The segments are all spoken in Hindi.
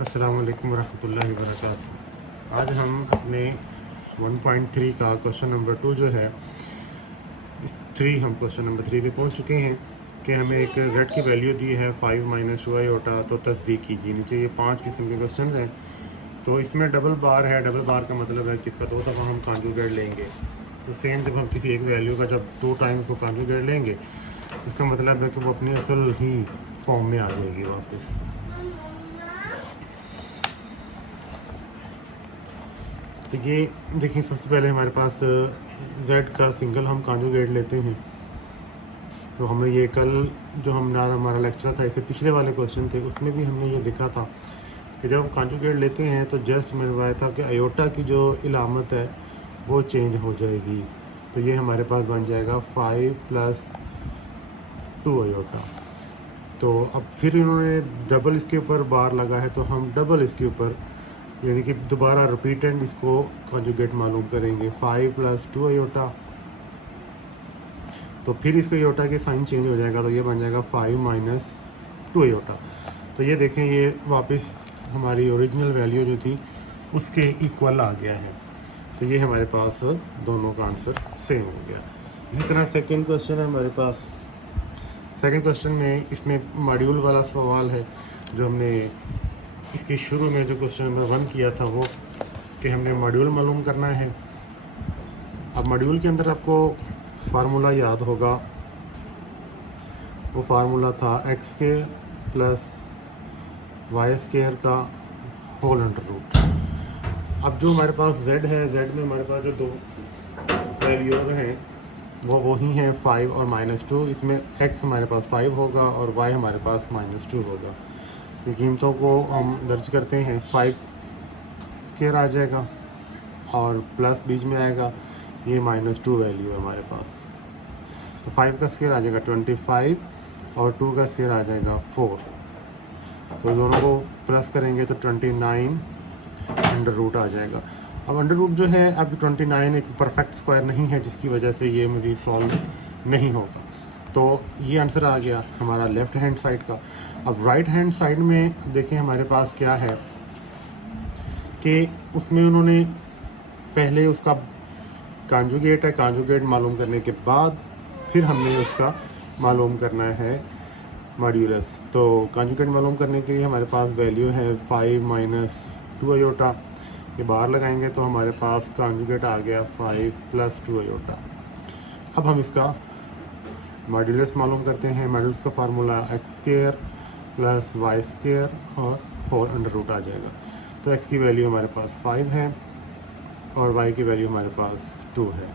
अस्सलाम वालेकुम रहमतुल्लाहि व बरकातुहू। आज हम अपने 1.3 का क्वेश्चन नंबर 2 जो है इस 3 हम क्वेश्चन नंबर 3 पे पहुंच चुके हैं कि हमें एक z की वैल्यू दी है 5 माइनस 2 आयोटा, तो तस्दीक कीजिए। नीचे ये 5 किस्म के क्वेश्चन हैं। तो इसमें डबल बार है। डबल बार का मतलब है कि इसका 2 दफ़ा हम कॉन्जुगेट लेंगे। तो सेम जब हम किसी एक वैल्यू का जब 2 टाइम उसको कॉन्जुगेट लेंगे, इसका मतलब है कि वो अपनी असल ही फॉर्म में आ जाएगी वापस। तो ये देखिए, सबसे पहले हमारे पास z का सिंगल हम कॉन्जुगेट लेते हैं। तो हमने ये कल जो हमारा लेक्चर था, इससे पिछले वाले क्वेश्चन थे, उसमें भी हमने ये देखा था कि जब हम कॉन्जुगेट लेते हैं तो जस्ट मैंने बताया था कि अयोटा की जो इलामत है वो चेंज हो जाएगी। तो ये हमारे पास बन जाएगा 5 + 2 अयोटा। तो अब फिर इन्होंने डबल इसके ऊपर बार लगा है, तो हम डबल इसके ऊपर यानी कि दोबारा रिपीटेंड इसको कॉन्जुगेट मालूम करेंगे। 5 + 2 अयोटा, तो फिर इसका अयोटा के साइन चेंज हो जाएगा, तो ये बन जाएगा 5 - 2 अयोटा। तो ये देखें, ये वापस हमारी ओरिजिनल वैल्यू जो थी उसके इक्वल आ गया है। तो ये हमारे पास दोनों का आंसर सेम हो गया। इसी तरह सेकेंड क्वेश्चन है हमारे पास। सेकेंड क्वेश्चन में इसमें मॉड्यूल वाला सवाल है जो हमने इसके शुरू में जो क्वेश्चन नंबर 1 किया था, वो कि हमने मॉड्यूल मालूम करना है। अब मॉड्यूल के अंदर आपको फार्मूला याद होगा, वो फार्मूला था x² + y² का होल अंडर रूट। अब जो हमारे पास z है, z में हमारे पास जो दो वैल्यूज़ हैं वो वही हैं 5 और -2। इसमें x हमारे पास 5 होगा और y हमारे पास -2 होगा। तो कीमतों को हम दर्ज करते हैं। 5² आ जाएगा और प्लस बीच में आएगा, ये -2 वैल्यू है हमारे पास। तो 5 का स्क्वायर आ जाएगा 25 और 2 का स्क्वायर आ जाएगा 4। तो दोनों को प्लस करेंगे तो 29 अंडर रूट आ जाएगा। अब अंडर रूट जो है, अब 29 एक परफेक्ट स्क्वायर नहीं है, जिसकी वजह से ये मज़ीद सॉल्व नहीं होगा। तो ये आंसर आ गया हमारा लेफ़्ट हैंड साइड का। अब राइट हैंड साइड में देखें हमारे पास क्या है कि उसमें उन्होंने पहले उसका कॉन्जुगेट है, कॉन्जुगेट मालूम करने के बाद फिर हमने उसका मालूम करना है मॉड्यूलस। तो कॉन्जुगेट मालूम करने के लिए हमारे पास वैल्यू है 5 - 2 अयोटा। ये बाहर लगाएंगे तो हमारे पास कॉन्जुगेट आ गया 5 + 2 अयोटा। अब हम इसका मॉड्यूलस मालूम करते हैं। मॉड्यूलस का फार्मूला x² + y² और होल अंडर रूट आ जाएगा। तो x की वैल्यू हमारे पास 5 है और y की वैल्यू हमारे पास 2 है।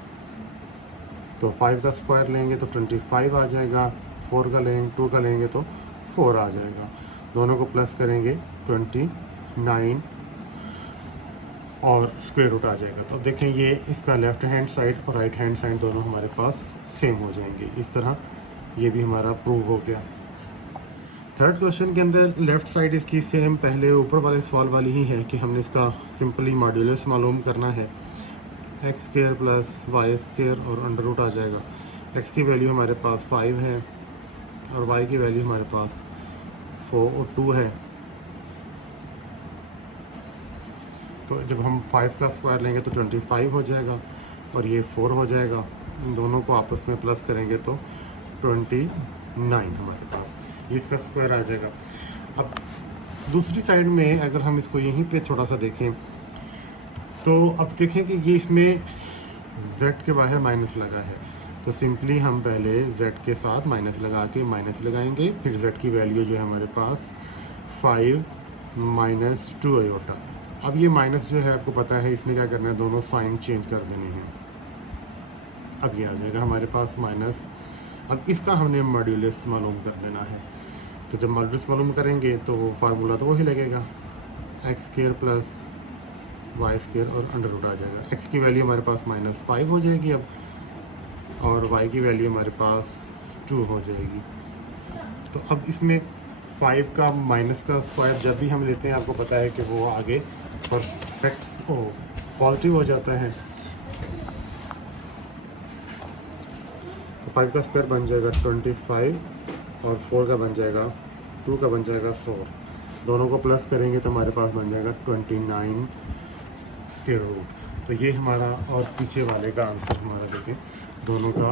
तो 5 का स्क्वायर लेंगे तो 25 आ जाएगा, 4 का लेंगे 2 का लेंगे तो 4 आ जाएगा। दोनों को प्लस करेंगे 29 और स्क्वायर रूट आ जाएगा। तो अब देखें, ये इसका लेफ़्ट हैंड साइड और राइट हैंड साइड दोनों हमारे पास सेम हो जाएंगे। इस तरह ये भी हमारा प्रूव हो गया। थर्ड क्वेश्चन के अंदर लेफ़्ट साइड इसकी सेम पहले ऊपर वाले सवाल वाली ही है कि हमने इसका सिंपली मॉड्यूलस मालूम करना है। x² + y² और अंडर रूट आ जाएगा। x की वैल्यू हमारे पास 5 है और y की वैल्यू हमारे पास 4 और 2 है। तो जब हम 5 का स्क्वायर लेंगे तो 25 हो जाएगा और ये 4 हो जाएगा। इन दोनों को आपस में प्लस करेंगे तो 29 हमारे पास, ये इसका स्क्वायर आ जाएगा। अब दूसरी साइड में अगर हम इसको यहीं पे थोड़ा सा देखें तो अब देखें कि ये इसमें z के बाहर माइनस लगा है, तो सिंपली हम पहले z के साथ माइनस लगा के माइनस लगाएंगे। फिर z की वैल्यू जो है हमारे पास 5 - 2 अयोटा। अब ये माइनस जो है आपको पता है इसने क्या करना है, दोनों साइन चेंज कर देने हैं। अब ये आ जाएगा हमारे पास माइनस। अब इसका हमने मॉड्यूलस मालूम कर देना है। तो जब मॉड्यूलस मालूम करेंगे तो वो फार्मूला तो वही लगेगा, x² + y² और अंडर रूट आ जाएगा। x की वैल्यू हमारे पास -5 हो जाएगी अब, और y की वैल्यू हमारे पास 2 हो जाएगी। तो अब इसमें 5 का माइनस का स्क्वायर जब भी हम लेते हैं, आपको पता है कि वो आगे परफेक्ट पॉजिटिव हो जाता है। तो 5 का स्क्वायर बन जाएगा 25 और 4 का बन जाएगा 2 का बन जाएगा 4। दोनों को प्लस करेंगे तो हमारे पास बन जाएगा 29 स्क्वायर रूट। तो ये हमारा और पीछे वाले का आंसर हमारा देखें दोनों का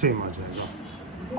सेम आ जाएगा।